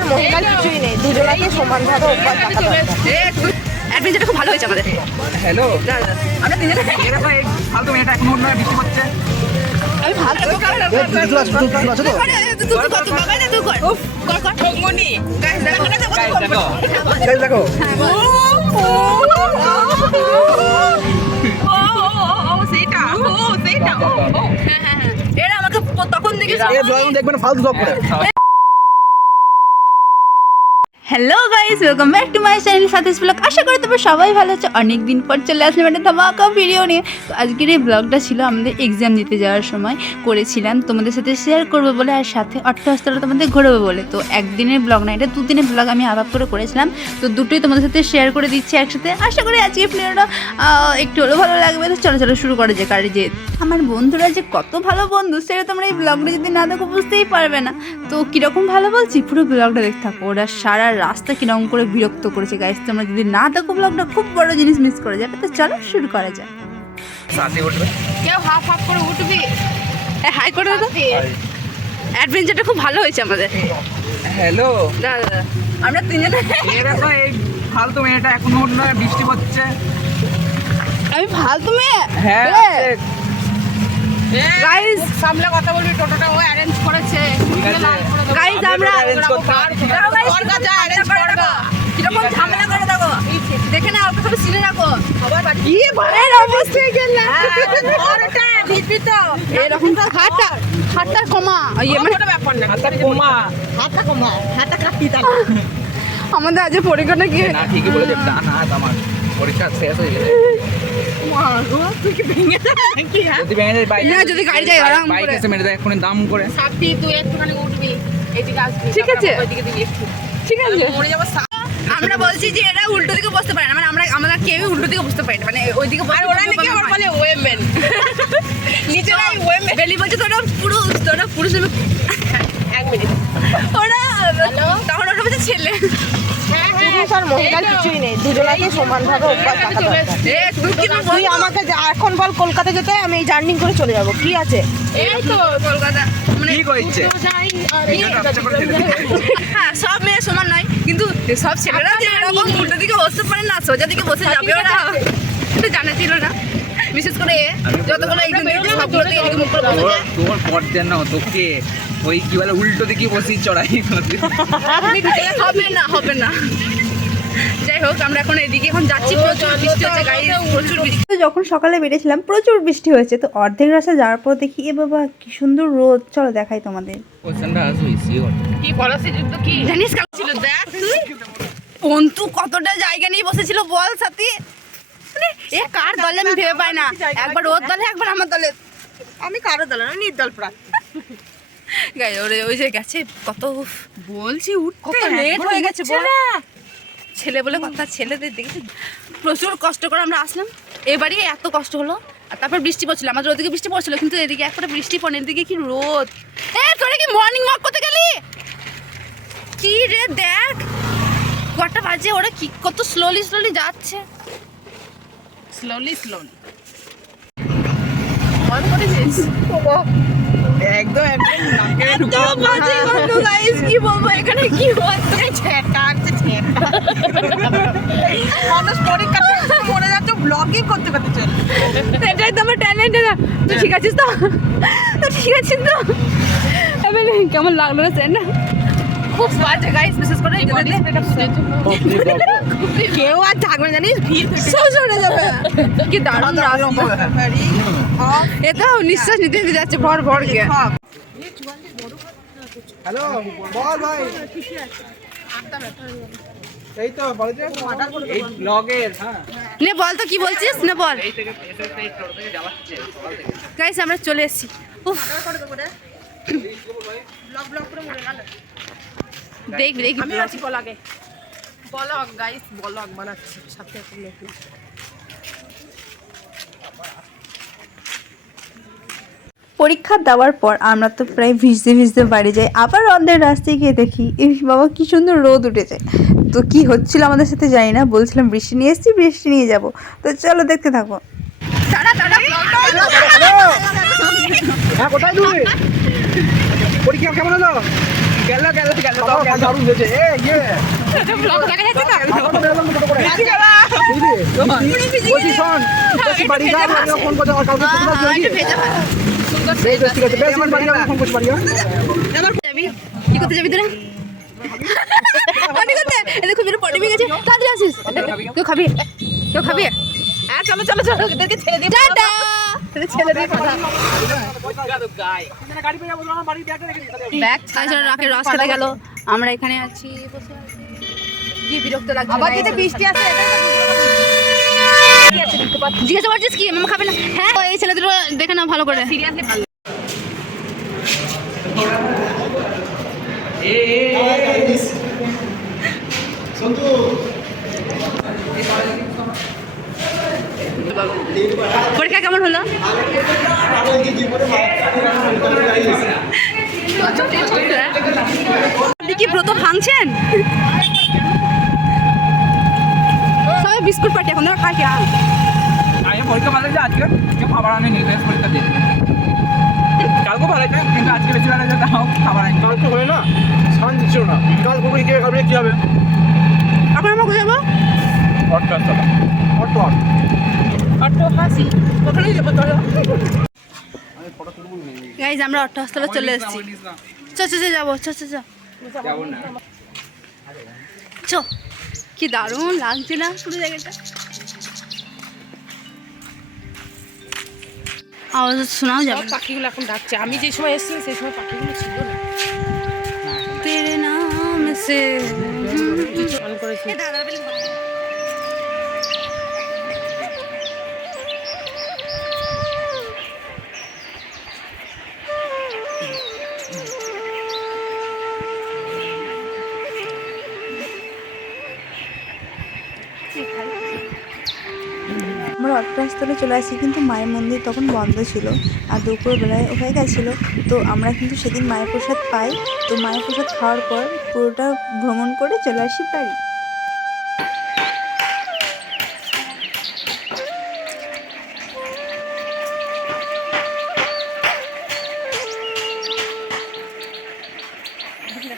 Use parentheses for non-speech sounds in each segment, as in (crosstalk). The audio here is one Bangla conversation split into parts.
আর মহিলার কিছুই নেই। দুজনাকে সমানভাবে রাখা দরকার। অ্যাডভেঞ্চারটা খুব ভালো হয়েছে আমাদের। হ্যালো আমরা ফালতু মেয়েটা এখন অন্য বৃষ্টি হচ্ছে আমি দেখো এই দেখো। এরা আমাকে তখন দেখে দেখবেন ফালতু জব করে। Hello guys welcome back to my channel সাথে ব্লগ আশা করি তোমরা সবাই ভালো আছো। অনেক দিন পর চলে আসলাম একটা ধামাকা ভিডিও নিয়ে। তো আজকের এই ব্লগটা ছিল আমাদের এক্সাম দিতে যাওয়ার সময়। করেছিলাম, তোমাদের সাথে শেয়ার করব বলে আর সাথে অট্টহস্তরা তোমাদের ঘোরাবো বলে। তো একদিনের ব্লগ না, এটা দুদিনের ব্লগ আমি আলাপ করে করেছিলাম। তো দুটোই তোমাদের সাথে শেয়ার করে দিচ্ছি একসাথে। আশা করি আজকে ভিডিওটা একটু হলেও ভালো লাগবে। তো চলো চলো শুরু করা যাক। আর যে আমার বন্ধুরা যে কত ভালো বন্ধু, সেটা তোমরা এই ব্লগটা যদি না দেখো বুঝতেই পারবে না। তো কীরকম ভালো বলছি? পুরো ব্লগটা দেখতে থাকো। ওরা সারা রাস্তা কীরকম করে বিরক্ত করেছে গাইস তোমরা যদি না দেখো ব্লগটা খুব বড় জিনিস মিস করে যাবে। তো চলো শুরু করা যাক। সাথে উঠবে কেউ হাফ হাফ করে উঠবি। হাই করে দাও অ্যাডভেঞ্চারটা খুব ভালো হয়েছে আমাদের। হ্যালো দাদা দাদা। আমরা তিনজনে এরা ভাই ফালতু মেয়েটা এখন অন্য বৃষ্টি হচ্ছে আমি ফালতু মেয়ে? হ্যাঁ গাইস সামনে কথা বলবি টোটোটা ও অ্যারেঞ্জ করেছে। গাইস আমরা করতে যা করে করে কীরকম ঝামেলা করে দেখো দেখে না ওকে সব সিনে রাখো। কি গেলাম ওরটা ভিজবি তো। এরকম হাতটা হাতটা কমা। ইয়ে মানে ব্যাপার না। হাতটা কমা। হাতটা কমা। হাতটা কাটি দাও। আমাদের আজ পরীক্ষাটা কি না ঠিকই বলেছে ডান আমার। পরীক্ষা শেষ হয়ে গেছে। যদি ভেঙে যায় বাইক না, যদি গাড়ি যায় আরাম বাইক এসে মেরে দেয় এক্ষুনি দাম করে। সাথী তুই একটুখানি উঠবি এইদিকে আসবি ঠিক আছে। ওইদিকে দিবি একটু ঠিক আছে। মরে যাব আমরা বলছি যে এরা উল্টো দিকে বসতে পারে না মানে আমরা আমরা কেউই উল্টো দিকে বসতে পারি না মানে ওইদিকে আর ওরা নাকি ওর বলে ওয়েমেন। (laughs) নিজেরাই ওয়েমেন। বেলি বলছে তোরা পুরুষ তোরা পুরুষ আমি এক মিনিট। ওরা তখন ছেলে। পুরুষ আর মহিলার কিছুই নেই। দুজনাকে সমানভাবে অভ্যাস রাখা দরকার। তুই আমাকে এখন বল কলকাতা যেতে আমি এই জার্নি করে চলে যাব। কি আছে? এই তো কলকাতা। মানে কি হ্যাঁ সব মেয়ে সমান নয় কিন্তু সব ছেলেরা যে এরকম উল্টো দিকে বসতে পারে না সোজা দিকে বসে যাবে ওরা এটা জানা ছিল না। বিশেষ করে এ, যতগুলো একদম দেখবে এদিকে মুখ করে বসে যায়। তোর পর যেন তোকে ওই কি বলে উল্টো দিকে বসি চড়াই হবে না হবে না। যাই হোক আমরা এখন এদিকে এখন যাচ্ছি প্রচুর বৃষ্টি হচ্ছে গাড়ি প্রচুর বৃষ্টি। তো যখন সকালে বেরিয়েছিলাম প্রচুর বৃষ্টি হয়েছে। তো অর্ধেক রাস্তা যাওয়ার পর দেখি এ বাবা কি সুন্দর রোদ। চলো দেখাই তোমাদের। কি পলাশি যুদ্ধ কি? জানিস কাল ছিল দেখ তুই। পন্তু কতটা জায়গা নিয়ে বসেছিল বল সাথী। মানে এ কার দলে আমি ভেবে পাই না। একবার ওর দলে একবার আমার দলে। আমি কারও দল না নির্দল প্রার্থী। গাই ওরে ওই যে গেছে কত বলছি উঠতে কত লেট হয়ে গেছে ছেলে বলে কথা ছেলেদের দেখেছি প্রচুর কষ্ট করে আমরা আসলাম। এবারই এত কষ্ট হলো আর তারপর বৃষ্টি পড়ছিল আমাদের ওদিকে বৃষ্টি পড়ছিল কিন্তু এদিকে একটা বৃষ্টি পড়ে এদিকে কি রোদ। এ তোরা কি মর্নিং ওয়াক করতে গেলি? কি রে দেখ কটা বাজে ওরা কি কত স্লোলি স্লোলি যাচ্ছে। স্লোলি স্লোলি করেছিস একদম একদম বাজে গন্ধ গাইস কি বলব এখানে কি হচ্ছে? আছে মানুষ পরীক্ষা দিতে মরে যাচ্ছে ব্লগিং করতে করতে চলে এটাই তো আমার ট্যালেন্ট তুই ঠিক আছিস তো? ঠিক আছিস তো? এবার কেমন লাগল না না খুব বাজে গাইস বিশেষ করে কেউ আর থাকবে না জানিস? ভিড় সব সরে যাবে। কি দারুণ এ তো নিঃশ্বাস নিতে নিতে যাচ্ছে ভর ভর গিয়ে। হ্যালো বল ভাই। এই তো বলছে এই ব্লগের হ্যাঁ। নে বল তো কি বলছিস? নে বল। এই থেকে এই টোটো থেকে যাওয়াচ্ছে গাইস আমরা চলে এসেছি। উফ। দেখবি আমি আছি বলাগে বলক গাইস বলক বানাচ্ছি সাথে পরীক্ষা দেওয়ার পর আমরা তো প্রায় ভিজতে ভিজতে বাড়ি যাই আবার অন্ধের রাস্তায় গিয়ে দেখি এই বাবা কি সুন্দর রোদ উঠেছে তো কি হচ্ছিল আমাদের সাথে জানি না বলছিলাম বৃষ্টি নিয়ে এসেছি বৃষ্টি নিয়ে যাব তো চলো দেখতে থাকো হ্যাঁ পরীক্ষা কেমন হলো গেল গেল গেল বাবা, গেল দারুণ হয়েছে। এ, ইয়ে। ব্লগ দেখা যাচ্ছে তো এখন তো বেরোলাম তো টোটো বুঝলি? শোন, বেশি বাড়ি যা, আমি ফোন করছি, আমার কালকে ছুটি আছে, হ্যাঁ, ভেজা ভাত। বেশ, বেশ, ঠিক আছে। বেশ, বাড়ি যাব, ফোন করছি বাড়ি, হ্যাঁ? যাবি কি করতে যাবি তোরা এদের খুব পটি গেছে তাড়াতাড়ি আসিস কেউ খাবি কেউ খাবি হ্যাঁ চলো চলো চলো ছেড়ে দিই টাটা রস খেতে গেল আমরা এখানে আছি বসে বিরক্ত লাগছে আবার guys। বৃষ্টি আছে জিজ্ঞাসা করছিস কি মামা খাবে না হ্যাঁ এই ছেলে দুটো দেখে না ভালো করে পরীক্ষা কেমন হলো? আপনি কি ব্রত ভাঙছেন? সবাই বিস্কুট পাটি এখন খাই কি। আম আমি পরীক্ষা ভালো হয়েছে আজকে খাবার টেস্ট পরীক্ষা দিয়ে কালকে ভালো হয়েছে কিন্তু আজকে বেশি ভালো হয়েছে তাও খাবার আনি কালকে হয়ে না? শান্তি ছিল না। কাল করব কি কালকে কি হবে? এখন আমরা কোথায় যাব? অট্ট চলো। অটো অটো অটো হাসি। ওখানেই যাব চলো গাইজ আমরা অট্ট হাসপাতালে চলে এসেছি। চ চ যাব চ চ চ চ কি দারুণ লাগছে না পুরো জায়গাটা। আওয়াজ শোনাও যাবে। পাখিগুলো এখন ডাকছে। আমি যে সময় এসেছি সেই সময় পাখিগুলো ছিল না। তেরে নাম সে অন করেছি। আমরা অট্টস্থলে চলে আসি, কিন্তু মায়ের মন্দির তখন বন্ধ ছিল আর দুপুরবেলায় হয়ে গেছিল। তো আমরা কিন্তু সেদিন মায়ের প্রসাদ পাই। তো মায়ের প্রসাদ খাওয়ার পর পুরোটা ভ্রমণ করে চলে আসি বাড়ি।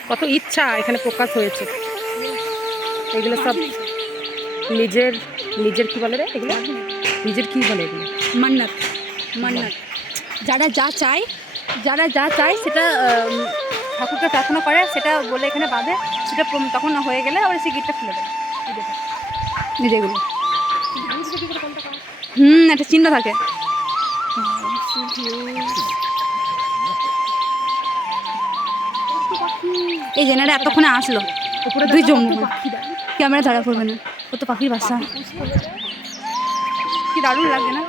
কত ইচ্ছা এখানে প্রকাশ হয়েছে। এগুলো সব নিজের নিজের কি বলে রে এগুলো? নিজের কি বলে এগুলো? মান্নাত মান্নাত। যারা যা চায় যারা যা চায় সেটা ঠাকুরকে প্রার্থনা করে সেটা বলে এখানে বাঁধে সেটা তখন হয়ে গেলে আবার সেই গিটটা খুলে দেয়। নিজেগুলো। হুম একটা চিহ্ন থাকে। এই জেনারে এতক্ষণে আসলো। দুই জম্মু ক্যামেরা ধরা পড়বে না। ও তো পাখির বাসা। দারুণ লাগে না?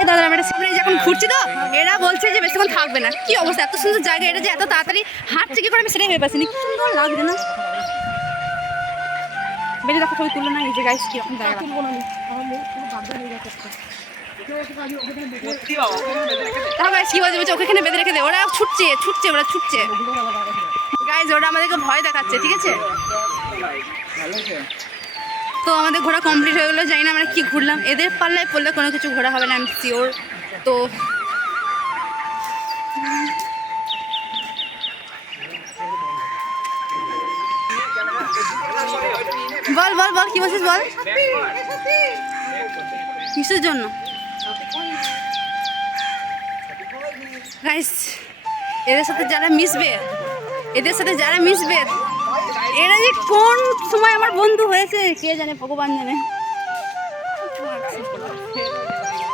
এ দাদা, আমরা সিপ্রে যখন ঘুরছি তো। এরা বলছে যে বেশিক্ষণ থাকবে না। কি অবস্থা? এত সুন্দর জায়গা, এটা যে এত তাড়াতাড়ি হাঁটছে, কি করে আমি সেটাই ভেবে পাচ্ছি কি সুন্দর লাগছে না? বেরিয়ে দেখো, ছবি তুললো না, এই যে গাইস কীরকম জায়গা। তাহলে গাইস কি বলছে ওকে এখানে বেঁধে রেখে দে। ওরা ছুটছে ছুটছে, ওরা ছুটছে। গাইস ওরা আমাদেরকে ভয় দেখাচ্ছে, ঠিক আছে? তো আমাদের ঘোরা কমপ্লিট হয়ে গেলো, জানি না আমরা কি ঘুরলাম। এদের পাল্লায় পড়লে কোনো কিছু ঘোরা হবে না আমি শিওর তো বল বল বল, কি বলছিস বল? কিসের জন্য? এদের সাথে যারা মিশবে, এদের সাথে যারা মিশবে এরা যে কোন সময় আমার বন্ধু হয়েছে কে জানে ভগবান জানে।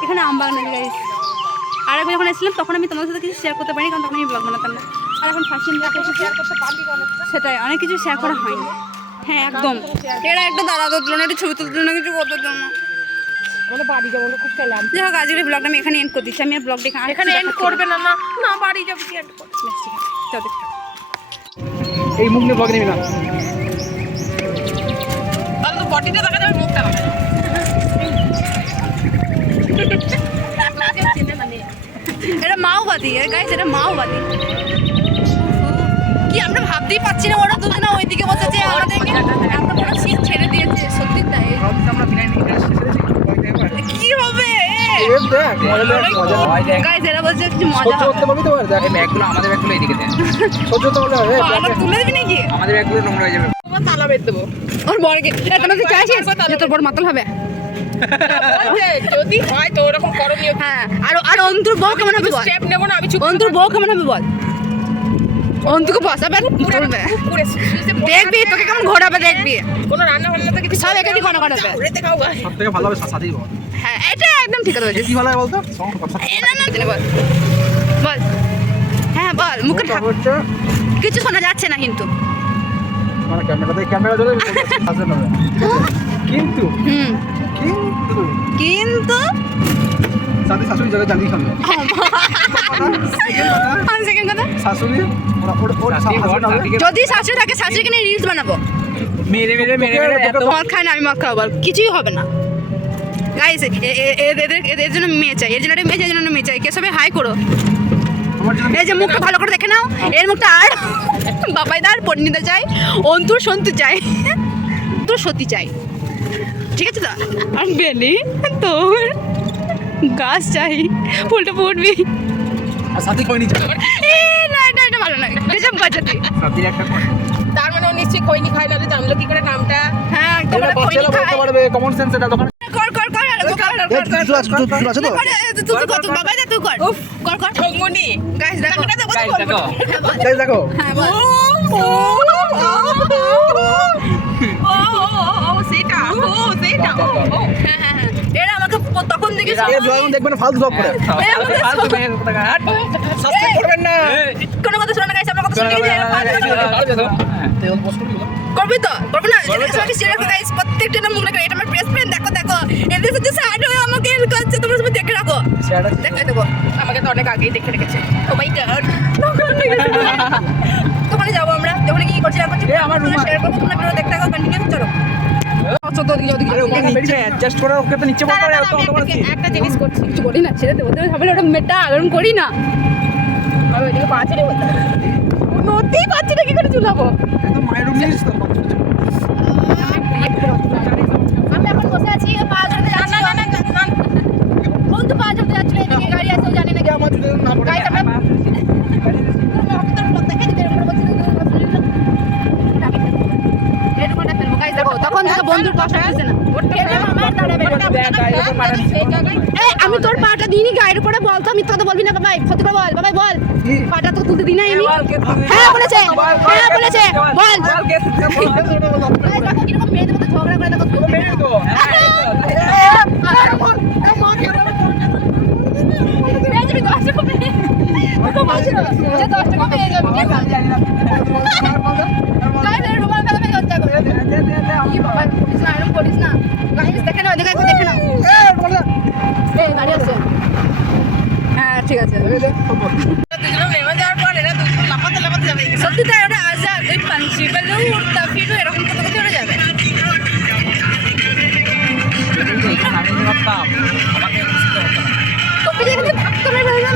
এখানে আমবাগান আছে গাইস আর একবার যখন এসেছিলাম তখন আমি তোমাদের সাথে কিছু শেয়ার করতে পারিনি কারণ তখন আমি ব্লগ বানাতাম না। আর এখন ফার্স্ট টাইম শেয়ার করতে পারলি সেটাই অনেক কিছু শেয়ার করা হয়নি। হ্যাঁ একদম। এরা একটা দাঁড়া তুললো না একটু ছবি তুলতো না কিছু করতো না আমাদের বাড়ি যাব খুব চাইলাম যাই হোক আজকের ব্লগটা আমি এখানে এন্ড করে দিচ্ছি। আমি আর ব্লগটা এখানে এখানে এন্ড করবে না। না না বাড়ি যাব এন্ড করবে? চল দেখতে থাক। এই মুখ নিয়ে ব্লগ নিবি না। তাহলে দেখা যাবে মুখটা এটা মাওবাদী গাইস এটা মাওবাদী। কি আমরা ভাবতেই পাচ্ছি না ওরা দুজনে ওইদিকে বসেছে আমাদেরকে এত বড় সিট ছেড়ে দিয়েছে সত্যি তাই। আমরা কি হবে? এর দেখ মজা দেখ মজা ওই দেখ, গাইস এরা বলছে কিছু মজা করতে পারবি তো? এবার দেখ ব্যাগগুলো আমাদের ব্যাগগুলো এদিকে দেন সহ্য করতে পারলে হবে। আমার তুলে দিবি নাকি? আমাদের ব্যাগগুলো নোংরা হয়ে যাবে। তালা বেঁধে দেবো। ওর বরকে। তোমরা তো চাইছিস যে তোর বড় মাতাল হবে। যদি হয় তো ওরকম করণীয়। হ্যাঁ আর আর অন্তর বউ কেমন হবে বল? স্টেপ নেব না আমি চুপ অন্তর বউ কেমন হবে বল? অন্তুকে বসাবে করে সুইচে দেখবি তোকে কেমন ঘোরাবে দেখবি? কোনো রান্না বান্না তো কিছু সব একাধিক ঘন উড়েতে সব থেকে ভালো হবে সাথেই বল। হ্যাঁ এটা একদম ঠিক কথা বলছিস। কি ভালো হয় বলতো? না না বল। বল। হ্যাঁ বল মুখে কিছু শোনা যাচ্ছে না কিন্তু। মানে ক্যামেরাতে ক্যামেরা (laughs) কিন্তু হুম। কিন্তু কিন্তু সাথে শাশুড়ি জায়গায় জ্বালিয়ে খাবে আমি সেকেন্ড কথা? শাশুড়ি শাশুড়ি শাশুড়ি যদি শাশুড়ি থাকে শাশুড়িকে নিয়ে রিলস বানাবো। মেরে মেরে মেরে মেরে মদ খায় না আমি মদ খাব কিছুই হবে না। গাইস এদের এদের জন্য মেয়ে চাই। এর জন্য একটা মেয়ে চাই এর জন্য মেয়ে চাই। কে সবাই হাই করো। এই যে মুখটা ভালো করে দেখে নাও। এর মুখটা আর বাবাইদার পরিণীতা চাই। অন্তুর সন্তু চাই। তোর সত্যি চাই। ঠিক আছে তো? আর বেলি তোর গাছ চাই ফুলটা ফুটবি আর সাথে কইনি না এটা এটা ভালো নয় গেছাম বাজাতে সাথীর একটা তার মানে ও নিশ্চয়ই খৈনি খায় না জানলো কি করে নামটা হ্যাঁ তোমরা বাচ্চারা খায়। পারবে কমন সেন্স এটা দোকান কর কর কর আর কর, কর, কর, এই, কর, কর, কিছু আছে কিছু কিছু আছে তো তুই তুই কর, তুই বাবাই দা তুই কর কর কর ঠঙ্গুনি গাইস দেখো গাইস দেখো হ্যাঁ, দেখো হ্যাঁ ও ও ও সেটা ও সেটা ও ও হ্যাঁ হ্যাঁ হ্যাঁ এরা আমাকে প- তখন থেকে এই ব্লগ দেখবেন ফালতু সব করে। ফালতু মেয়ে সাবস্ক্রাইব করবেন না। কোনো কথা শোনা না গাইস শুনে। হ্যাঁ। করবি তো? করবি না? যেটাকে সবাইকে শেয়ার করে গাইস প্রত্যেকটা এটা আমার বেস্ট ফ্রেন্ড দেখো দেখো। এদের সাথে সাইড হয়ে আমাকে হেল্প করছে তোমরা সবাই দেখে রাখো। দেখে দেবো। আমাকে তো অনেক আগেই দেখে রেখেছে। ও মাই গড দোকানে যাব আমরা দোকানে কি করছি না করছি এ, আমার রুমাল। শেয়ার করব তোমরা ভিডিও দেখতে থাকো কন্টিনিউ চলো আচ্ছা তো ওদিকে অ্যাডজাস্ট করে ওকে তো নিচে বলতে অত বড় একটা জিনিস করছি। কিছু করি না ছেড়ে দেবো। ওদের ভাবলে ওটা মেটা আলোড়ন করি না। আমি ওইদিকে পা ছেড়ে বলতে নদী পাচ্ছি না কি করে চুলাবো একদম মায়ের রুম নিয়েছিস তো আমি এখন বসে আছি পা ধরতে যাচ্ছি না না না বন্ধু পা ধরতে যাচ্ছিল এদিকে গাড়ি আছে ও জানে না আমার যদি না পড়ে গাইস আমরা তখন থেকে বন্ধুর কষ্ট হচ্ছে না এই, আমি তোর পাটা দিইনি গায়ের উপরে বল তো মিথ্যা কথা বলবি না বাবাই সত্যি করে বল বাবাই বল পাটা তো তুলতে দিই আমি হ্যাঁ বলেছে হ্যাঁ বলেছে বল কীরকম মেয়েদের মতো ঝগড়া করে দেখো মেরে তো। লাফাতে যাবে সত্যি তাই ওটা আজাদ ওই পাঞ্চি পেলেও উড়তা ফিরো এরকম কত কত যাবে।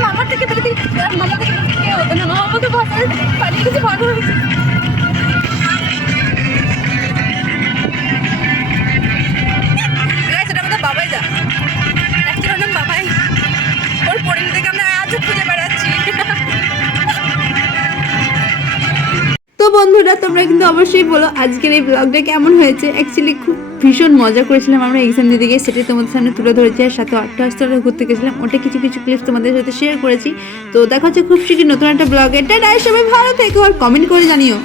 আমার থেকে মামা থেকে কে হতো না মামা আমাকে ভাষায় পালিয়ে কিছু ভালো হয়েছে কিন্তু অবশ্যই বলো, আজকের এই ব্লগটা কেমন হয়েছে? অ্যাকচুয়ালি খুব ভীষণ মজা করেছিলাম আমরা এক্সাম দিতে গিয়ে সেটাই তোমাদের সামনে তুলে ধরেছি আর সাথে আটটা আসতে ঘুরতে গেছিলাম। ওটা কিছু কিছু ক্লিপস তোমাদের সাথে শেয়ার করেছি। তো দেখা হচ্ছে খুব শিখি নতুন একটা ব্লগ এটা সবাই ভালো থেকো আর কমেন্ট করে জানিও।